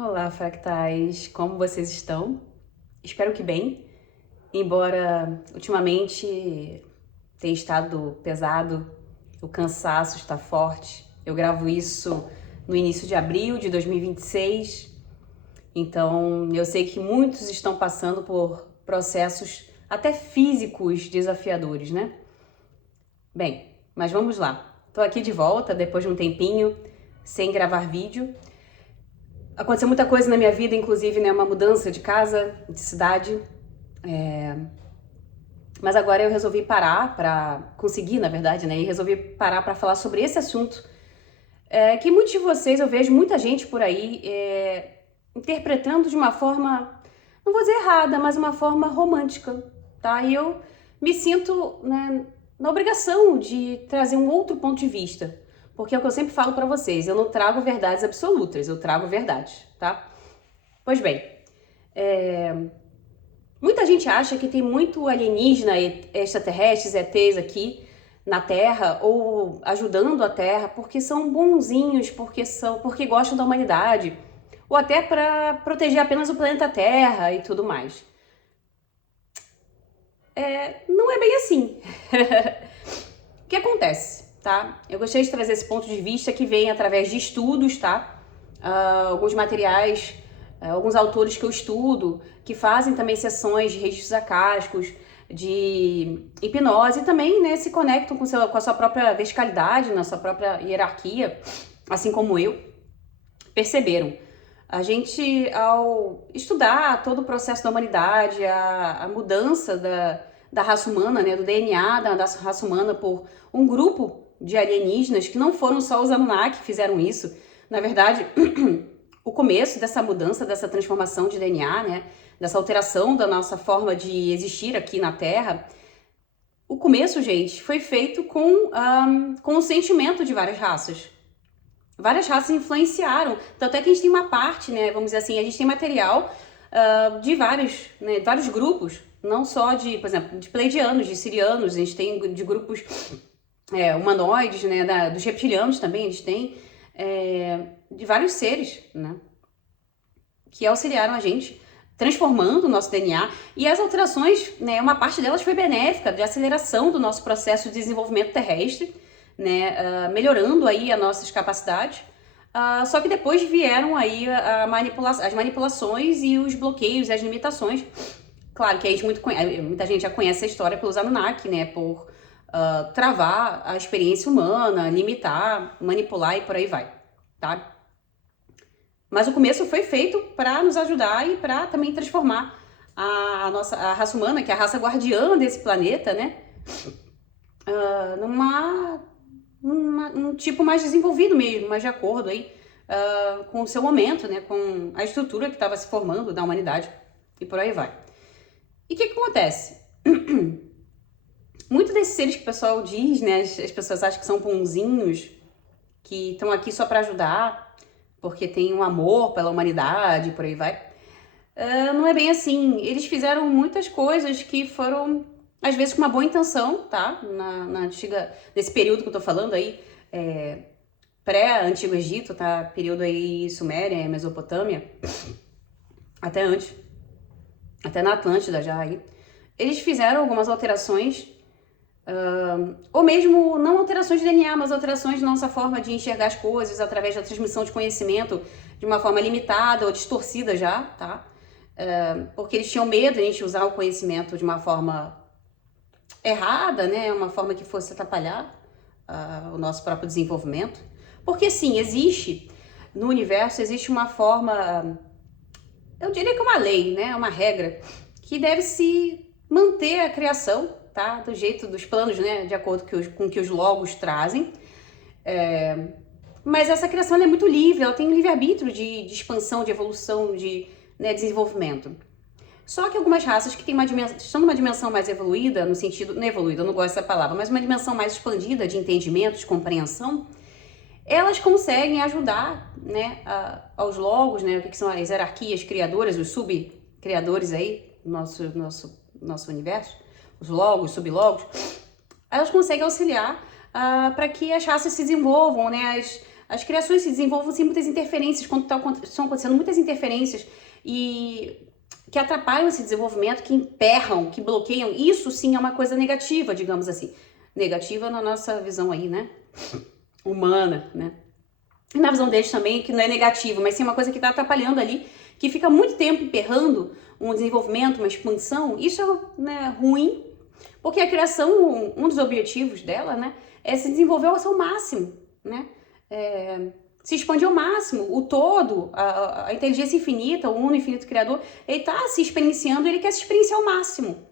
Olá, fractais! Como vocês estão? Espero que bem, embora ultimamente tenha estado pesado, o cansaço está forte. Eu gravo isso no início de abril de 2026, então eu sei que muitos estão passando por processos até físicos desafiadores, né? Bem, mas vamos lá. Tô aqui de volta depois de um tempinho sem gravar vídeo. Aconteceu muita coisa na minha vida, inclusive, né, uma mudança de casa, de cidade. Mas agora eu resolvi parar para conseguir, na verdade, né, e resolvi parar para falar sobre esse assunto. Que muitos de vocês, eu vejo muita gente por aí interpretando de uma forma, não vou dizer errada, mas uma forma romântica, tá? E eu me sinto, né, na obrigação de trazer um outro ponto de vista. Porque é o que eu sempre falo para vocês, eu não trago verdades absolutas, eu trago verdades, tá? Pois bem, muita gente acha que tem muito alienígena, extraterrestres, ETs aqui na Terra ou ajudando a Terra porque são bonzinhos, porque gostam da humanidade, ou até para proteger apenas o planeta Terra e tudo mais. Não é bem assim. O que acontece, tá? Eu gostaria de trazer esse ponto de vista que vem através de estudos, tá? Alguns materiais, alguns autores que eu estudo, que fazem também sessões de registros acásticos, de hipnose e também, né, se conectam com a sua própria verticalidade, na sua própria hierarquia, assim como eu, perceberam. A gente, ao estudar todo o processo da humanidade, a mudança da raça humana, né, do DNA da raça humana por um grupo de alienígenas, que não foram só os Anunnaki que fizeram isso, na verdade, o começo dessa mudança, dessa transformação de DNA, né, dessa alteração da nossa forma de existir aqui na Terra, o começo, gente, foi feito com o sentimento de várias raças. Várias raças influenciaram, tanto é que a gente tem uma parte, né, vamos dizer assim, a gente tem material de vários grupos, não só de, por exemplo, de pleiadianos, de sirianos, a gente tem de grupos humanoides, né, dos reptilianos também, a gente tem de vários seres, né, que auxiliaram a gente, transformando o nosso DNA, e as alterações, né, uma parte delas foi benéfica, de aceleração do nosso processo de desenvolvimento terrestre, né, melhorando aí as nossas capacidades, só que depois vieram aí as manipulações e os bloqueios e as limitações. Claro que muita gente já conhece a história pelos Anunnaki, né, por travar a experiência humana, limitar, manipular e por aí vai, tá? Mas o começo foi feito para nos ajudar e para também transformar a raça humana, que é a raça guardiã desse planeta, né, um tipo mais desenvolvido mesmo, mais de acordo aí com o seu momento, né, com a estrutura que estava se formando da humanidade e por aí vai. E o que acontece? Muitos desses seres que o pessoal diz, né, as pessoas acham que são bonzinhos, que estão aqui só para ajudar, porque tem um amor pela humanidade e por aí vai. Não é bem assim. Eles fizeram muitas coisas que foram, às vezes, com uma boa intenção, tá? Nesse período que eu tô falando aí, pré-Antigo Egito, tá? Período aí Suméria, Mesopotâmia, até antes, até na Atlântida já aí. Eles fizeram algumas alterações, ou mesmo não alterações de DNA, mas alterações na nossa forma de enxergar as coisas através da transmissão de conhecimento de uma forma limitada ou distorcida já, tá? Porque eles tinham medo de a gente usar o conhecimento de uma forma errada, né? Uma forma que fosse atrapalhar o nosso próprio desenvolvimento. Porque sim, no universo existe uma forma, eu diria que uma lei, né? Uma regra que deve se manter a criação, tá? Do jeito dos planos, né? De acordo com que os logos trazem. Mas essa criação é muito livre, ela tem um livre-arbítrio de expansão, de evolução, de desenvolvimento. Só que algumas raças que estão numa dimensão mais evoluída, no sentido, não evoluída, eu não gosto dessa palavra, mas uma dimensão mais expandida de entendimento, de compreensão, elas conseguem ajudar, né, aos logos, né, o que são as hierarquias criadoras, os subcriadores aí, nosso universo, os logos, sublogos, elas conseguem auxiliar para que as raças se desenvolvam, né, as criações se desenvolvam sem muitas interferências, quando estão acontecendo muitas interferências e que atrapalham esse desenvolvimento, que emperram, que bloqueiam. Isso sim é uma coisa negativa, digamos assim. Negativa na nossa visão aí, né? Humana, né? E na visão deles também, que não é negativo, mas sim uma coisa que está atrapalhando ali, que fica muito tempo emperrando um desenvolvimento, uma expansão. Isso é, né, ruim, porque a criação, um dos objetivos dela, né, é se desenvolver ao seu máximo, né? Se expandir ao máximo. O todo, a inteligência infinita, o uno infinito criador, ele está se experienciando, ele quer se experienciar ao máximo,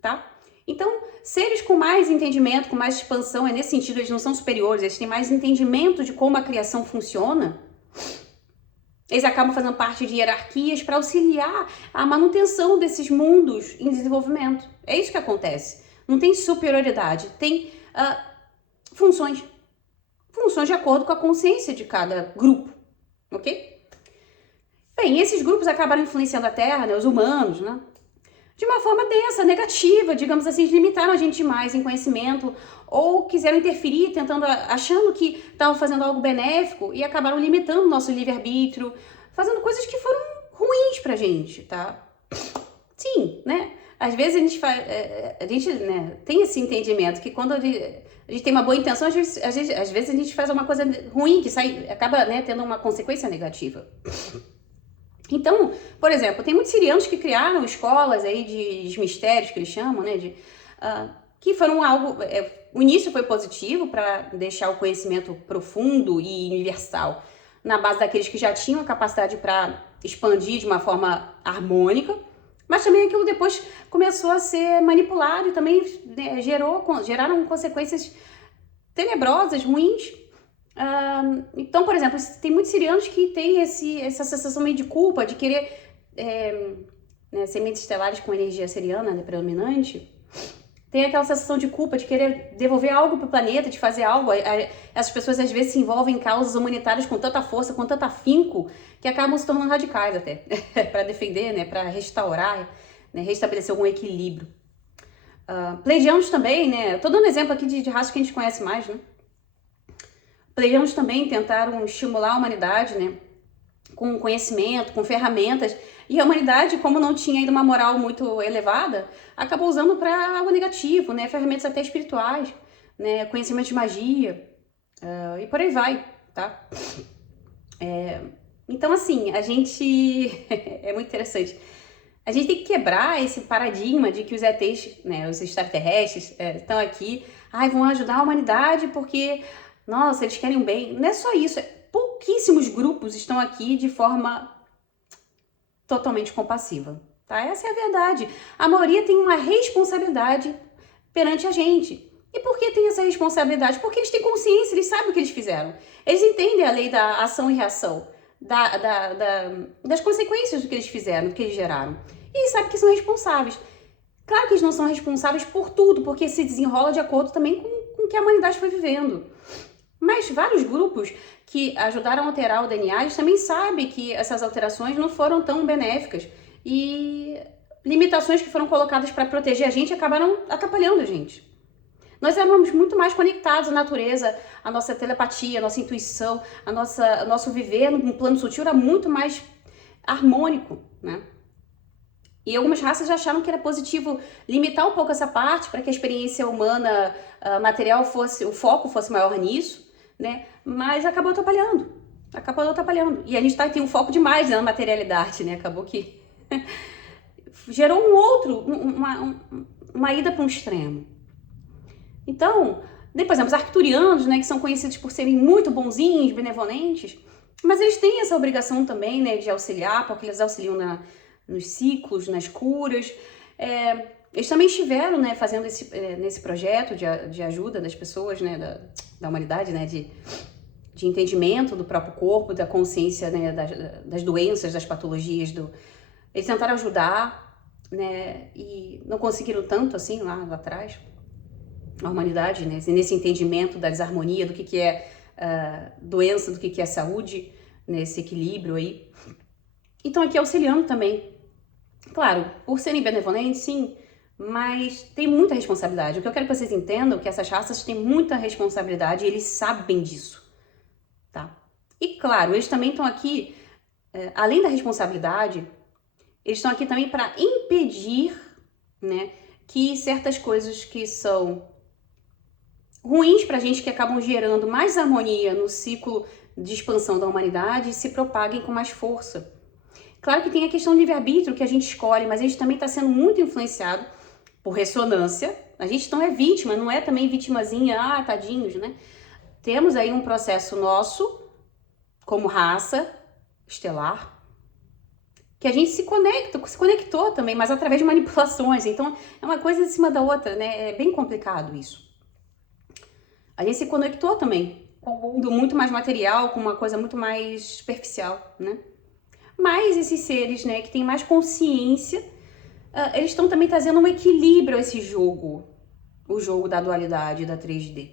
tá? Então, seres com mais entendimento, com mais expansão, é nesse sentido, eles não são superiores, eles têm mais entendimento de como a criação funciona. Eles acabam fazendo parte de hierarquias para auxiliar a manutenção desses mundos em desenvolvimento. É isso que acontece. Não tem superioridade, tem funções. Funções de acordo com a consciência de cada grupo, ok? Bem, esses grupos acabaram influenciando a Terra, né, os humanos, né? De uma forma densa, negativa, digamos assim, limitaram a gente demais em conhecimento ou quiseram interferir, achando que estavam fazendo algo benéfico e acabaram limitando o nosso livre-arbítrio, fazendo coisas que foram ruins pra gente, tá? Sim, né? Às vezes a gente né, tem esse entendimento que quando a gente tem uma boa intenção, às vezes a gente faz uma coisa ruim que acaba, né, tendo uma consequência negativa. Então, por exemplo, tem muitos sirianos que criaram escolas aí de mistérios, que eles chamam, né, que foram algo... o início foi positivo para deixar o conhecimento profundo e universal na base daqueles que já tinham a capacidade para expandir de uma forma harmônica, mas também aquilo depois começou a ser manipulado e também, né, geraram consequências tenebrosas, ruins. Então, por exemplo, tem muitos sirianos que têm essa sensação meio de culpa, de querer né, sementes estelares com energia siriana, né, predominante, tem aquela sensação de culpa, de querer devolver algo para o planeta, de fazer algo. Essas pessoas às vezes se envolvem em causas humanitárias com tanta força, com tanto afinco, que acabam se tornando radicais até, para defender, né, para restaurar, né, restabelecer algum equilíbrio. Pleiadianos também, né, tô dando exemplo aqui de raças que a gente conhece mais, né. Pleiadianos também tentaram estimular a humanidade, né, com conhecimento, com ferramentas, e a humanidade, como não tinha ainda uma moral muito elevada, acabou usando para algo negativo, né, ferramentas até espirituais, né, conhecimento de magia, e por aí vai, tá? Então, assim, a gente... é muito interessante. A gente tem que quebrar esse paradigma de que os ETs, né, os extraterrestres, estão aqui, vão ajudar a humanidade porque... nossa, eles querem o bem. Não é só isso. Pouquíssimos grupos estão aqui de forma totalmente compassiva, tá? Essa é a verdade. A maioria tem uma responsabilidade perante a gente. E por que tem essa responsabilidade? Porque eles têm consciência, eles sabem o que eles fizeram. Eles entendem a lei da ação e reação, das consequências do que eles fizeram, do que eles geraram. E eles sabem que são responsáveis. Claro que eles não são responsáveis por tudo, porque se desenrola de acordo também com o que a humanidade foi vivendo. Mas vários grupos que ajudaram a alterar o DNA, eles também sabem que essas alterações não foram tão benéficas. E limitações que foram colocadas para proteger a gente acabaram atrapalhando a gente. Nós éramos muito mais conectados à natureza, a nossa telepatia, a nossa intuição, nosso viver no plano sutil era muito mais harmônico, né? E algumas raças já acharam que era positivo limitar um pouco essa parte para que a experiência humana, material, o foco fosse maior nisso, né? Mas acabou atrapalhando. E a gente tem um foco demais, né, na materialidade, né? Acabou que gerou uma ida para um extremo. Então, por exemplo, os arcturianos, né, que são conhecidos por serem muito bonzinhos, benevolentes, mas eles têm essa obrigação também, né, de auxiliar, porque eles auxiliam nos ciclos, nas curas. Eles também estiveram, né, fazendo nesse projeto de ajuda das pessoas, né, da humanidade, né, de entendimento do próprio corpo, da consciência, né, das doenças, das patologias. Eles tentaram ajudar, né, e não conseguiram tanto assim lá atrás, a humanidade, né, nesse entendimento da desarmonia, do que é doença, do que é saúde, nesse equilíbrio aí. Então aqui auxiliando também. Claro, por serem benevolentes, sim, mas tem muita responsabilidade. O que eu quero que vocês entendam é que essas raças têm muita responsabilidade e eles sabem disso, tá? E claro, eles também estão aqui, além da responsabilidade, eles estão aqui também para impedir, né, que certas coisas que são ruins pra gente, que acabam gerando mais harmonia no ciclo de expansão da humanidade, se propaguem com mais força. Claro que tem a questão do livre-arbítrio que a gente escolhe, mas a gente também está sendo muito influenciado por ressonância. A gente não é vítima, não é também vitimazinha, tadinhos, né? Temos aí um processo nosso, como raça estelar, que a gente se conectou também, mas através de manipulações. Então, é uma coisa em cima da outra, né? É bem complicado isso. A gente se conectou também com um mundo muito mais material, com uma coisa muito mais superficial, né? Mas esses seres, né, que têm mais consciência, eles estão também trazendo um equilíbrio a esse jogo, o jogo da dualidade, da 3D.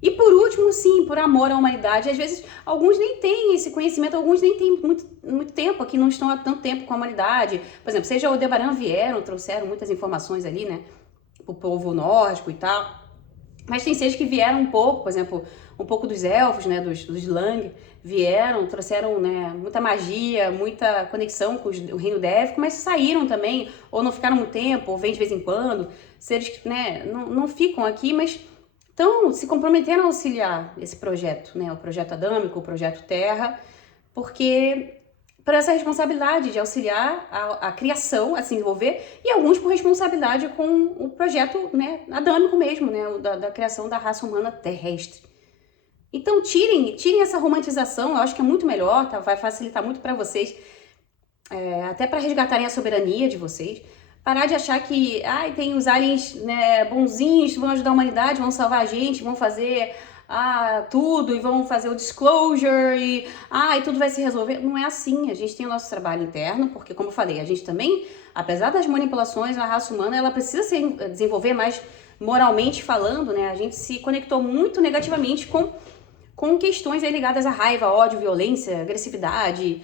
E por último, sim, por amor à humanidade. Às vezes, alguns nem têm esse conhecimento, alguns nem têm muito tempo aqui, não estão há tanto tempo com a humanidade. Por exemplo, seja o Aldebaran vieram, trouxeram muitas informações ali, né, pro povo nórdico e tal. Mas tem seres que vieram um pouco, por exemplo, um pouco dos elfos, né, dos Lang, vieram, trouxeram, né, muita magia, muita conexão com o reino élfico, mas saíram também, ou não ficaram muito tempo, ou vêm de vez em quando. Seres que, né, não ficam aqui, mas então se comprometeram a auxiliar esse projeto, né, o projeto adâmico, o projeto Terra, porque por essa responsabilidade de auxiliar a criação a se desenvolver, e alguns por responsabilidade com o projeto, né, adâmico mesmo, né, da criação da raça humana terrestre. Então tirem essa romantização, eu acho que é muito melhor, tá? Vai facilitar muito para vocês, até para resgatarem a soberania de vocês. Parar de achar que tem os aliens, né, bonzinhos, vão ajudar a humanidade, vão salvar a gente, vão fazer tudo e vão fazer o disclosure e tudo vai se resolver. Não é assim, a gente tem o nosso trabalho interno, porque como eu falei, a gente também, apesar das manipulações, a raça humana, ela precisa se desenvolver mais moralmente falando, né? A gente se conectou muito negativamente com questões aí ligadas à raiva, ódio, violência, agressividade,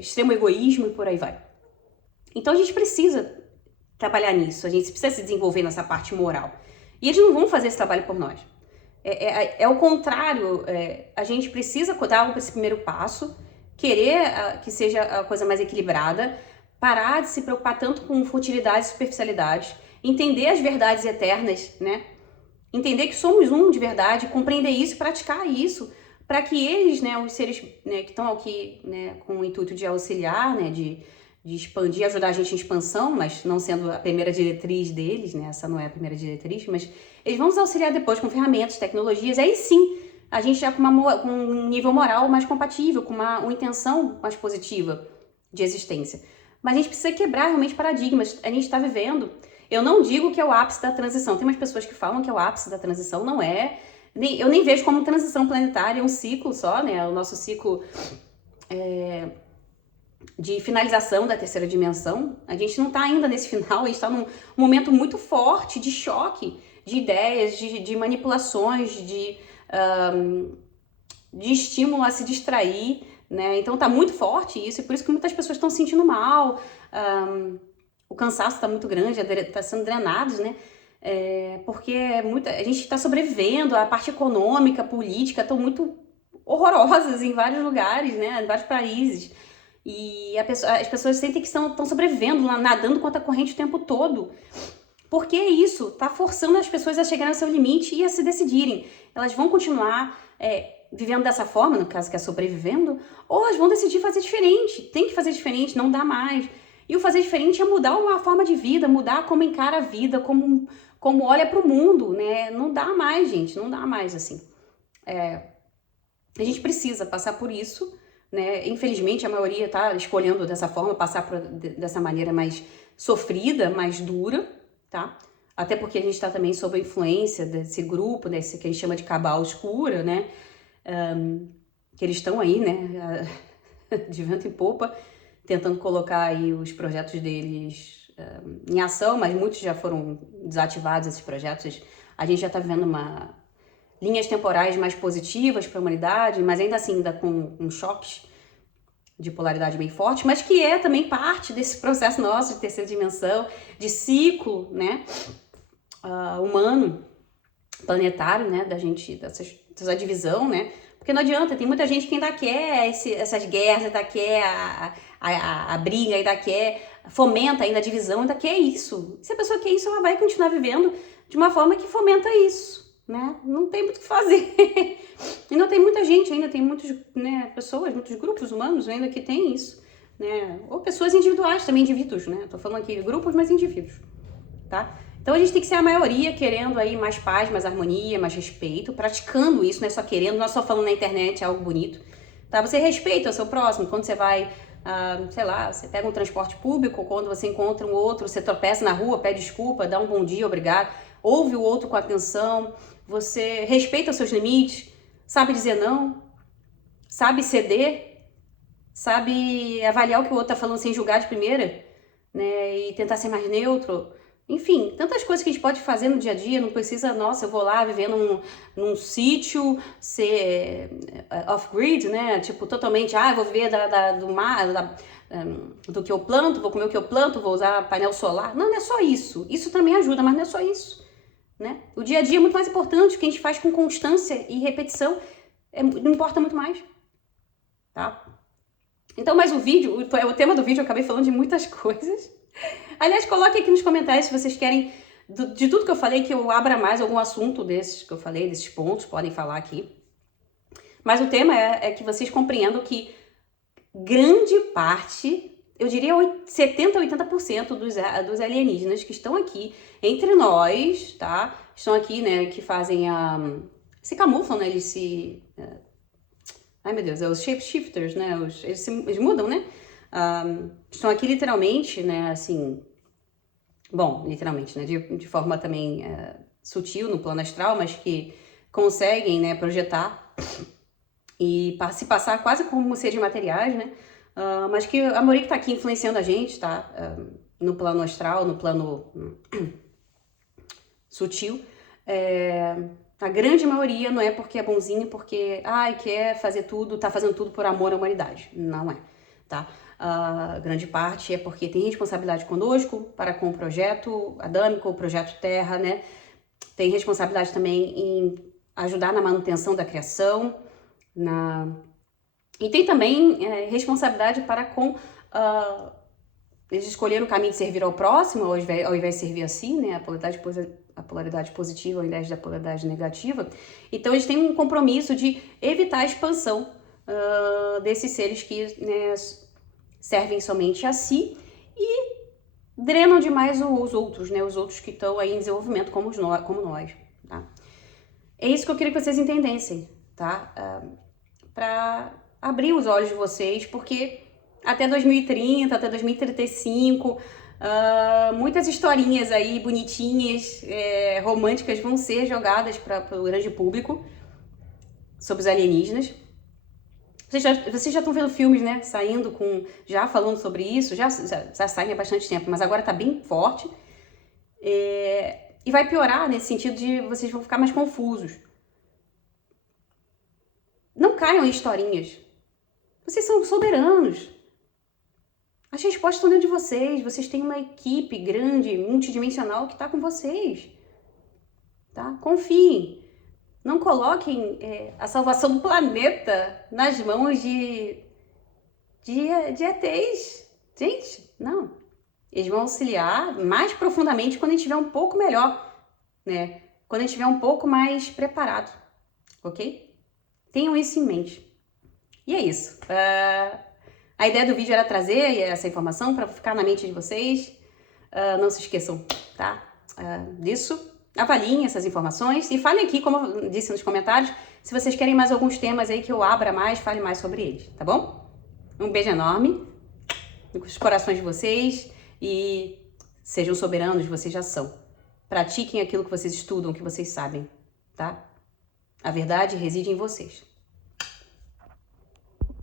extremo egoísmo e por aí vai. Então a gente precisa trabalhar nisso, a gente precisa se desenvolver nessa parte moral. E eles não vão fazer esse trabalho por nós. É o contrário, a gente precisa dar esse primeiro passo, querer que seja a coisa mais equilibrada, parar de se preocupar tanto com futilidades e superficialidades, entender as verdades eternas, né? Entender que somos um de verdade, compreender isso, praticar isso, para que eles, né, os seres, né, que estão aqui, né, com o intuito de auxiliar, né, de expandir, ajudar a gente em expansão, mas não sendo a primeira diretriz deles, né, essa não é a primeira diretriz, mas eles vão nos auxiliar depois com ferramentas, tecnologias, aí sim, a gente já com um nível moral mais compatível, com uma intenção mais positiva de existência. Mas a gente precisa quebrar realmente paradigmas, a gente está vivendo. Eu não digo que é o ápice da transição. Tem umas pessoas que falam que é o ápice da transição. Não é. Eu nem vejo como transição planetária, é um ciclo só, né? O nosso ciclo de finalização da terceira dimensão. A gente não está ainda nesse final, a gente está num momento muito forte de choque, de ideias, de manipulações, de estímulo a se distrair, né? Então tá muito forte isso, e por isso que muitas pessoas estão se sentindo mal. O cansaço está muito grande, está sendo drenados, né? Porque a gente está sobrevivendo, a parte econômica, política estão muito horrorosas em vários lugares, né? Em vários países. E as pessoas sentem que estão sobrevivendo, nadando contra a corrente o tempo todo. Porque é isso, tá forçando as pessoas a chegarem ao seu limite e a se decidirem. Elas vão continuar vivendo dessa forma, no caso que é sobrevivendo, ou elas vão decidir fazer diferente. Tem que fazer diferente, não dá mais. E o fazer diferente é mudar uma forma de vida, mudar como encara a vida, como olha para o mundo, né? Não dá mais, gente, não dá mais, assim. A gente precisa passar por isso, né? Infelizmente, a maioria tá escolhendo dessa forma, passar dessa maneira mais sofrida, mais dura, tá? Até porque a gente está também sob a influência desse grupo, desse que a gente chama de cabal escura, né? Que eles estão aí, né? De vento em popa, tentando colocar aí os projetos deles em ação, mas muitos já foram desativados, esses projetos. A gente já está vendo linhas temporais mais positivas para a humanidade, mas ainda assim, ainda com choques de polaridade bem forte, mas que é também parte desse processo nosso de terceira dimensão, de ciclo, né, humano, planetário, né, dessa divisão, né, Porque não adianta, tem muita gente que ainda quer essas guerras, ainda quer a briga, ainda quer, fomenta ainda a divisão, ainda quer isso. Se a pessoa quer isso, ela vai continuar vivendo de uma forma que fomenta isso, né? Não tem muito o que fazer. Ainda tem muita gente, ainda tem muitas, né, pessoas, muitos grupos humanos ainda que tem isso, né? Ou pessoas individuais também, indivíduos, né? Tô falando aqui de grupos, mas indivíduos, tá? Então a gente tem que ser a maioria querendo aí mais paz, mais harmonia, mais respeito, praticando isso, não é só querendo, não é só falando na internet, é algo bonito, tá? Você respeita o seu próximo, quando você vai, sei lá, você pega um transporte público, quando você encontra um outro, você tropeça na rua, pede desculpa, dá um bom dia, obrigado, ouve o outro com atenção, você respeita os seus limites, sabe dizer não, sabe ceder, sabe avaliar o que o outro tá falando sem julgar de primeira, né, e tentar ser mais neutro. Enfim, tantas coisas que a gente pode fazer no dia a dia, não precisa, nossa, eu vou lá viver num sítio, ser off-grid, né? Tipo, totalmente, eu vou viver do mar, do que eu planto, vou comer o que eu planto, vou usar painel solar. Não é só isso. Isso também ajuda, mas não é só isso, né? O dia a dia é muito mais importante, o que a gente faz com constância e repetição não importa muito mais, tá? Então, mas o tema do vídeo, eu acabei falando de muitas coisas. Aliás, coloque aqui nos comentários se vocês querem, de tudo que eu falei, que eu abra mais algum assunto desses que eu falei, desses pontos, podem falar aqui. Mas o tema é que vocês compreendam que grande parte, eu diria 70% a 80% dos alienígenas que estão aqui entre nós, tá? Estão aqui, né, que fazem se camuflam, né, eles se... ai, meu Deus, é os shapeshifters, né, eles mudam, né? Estão aqui literalmente, né, assim... Bom, literalmente, né, de forma também sutil no plano astral, mas que conseguem, né, projetar e se passar quase como seres materiais, né, mas que a maioria que tá aqui influenciando a gente, tá, no plano astral, no plano sutil, a grande maioria não é porque é bonzinho, porque, quer fazer tudo, tá fazendo tudo por amor à humanidade. Não é, tá? A grande parte é porque tem responsabilidade conosco, para com o projeto adâmico, o projeto Terra, né? Tem responsabilidade também em ajudar na manutenção da criação, e tem também responsabilidade para com... eles escolheram o caminho de servir ao próximo, ao invés de servir a si, né? A polaridade positiva ao invés da polaridade negativa. Então, eles têm um compromisso de evitar a expansão desses seres que, né, servem somente a si e drenam demais os outros, né? Os outros que estão aí em desenvolvimento como nós, tá? É isso que eu queria que vocês entendessem, tá? Para abrir os olhos de vocês, porque até 2030, até 2035, muitas historinhas aí bonitinhas, românticas vão ser jogadas para o grande público sobre os alienígenas. Vocês já estão vendo filmes, né, saindo já falando sobre isso, já saem há bastante tempo, mas agora tá bem forte. E vai piorar nesse sentido de vocês vão ficar mais confusos. Não caiam em historinhas. Vocês são soberanos. As respostas estão dentro de vocês. Vocês têm uma equipe grande, multidimensional que está com vocês. Tá? Confiem. Não coloquem a salvação do planeta nas mãos de ETs. Gente, não. Eles vão auxiliar mais profundamente quando a gente estiver um pouco melhor, né? Quando a gente estiver um pouco mais preparado, ok? Tenham isso em mente. E é isso. A ideia do vídeo era trazer essa informação para ficar na mente de vocês. Não se esqueçam, tá? Disso. Avaliem essas informações e falem aqui, como eu disse nos comentários, se vocês querem mais alguns temas aí que eu abra mais, fale mais sobre eles, tá bom? Um beijo enorme nos corações de vocês e sejam soberanos, vocês já são. Pratiquem aquilo que vocês estudam, que vocês sabem, tá? A verdade reside em vocês.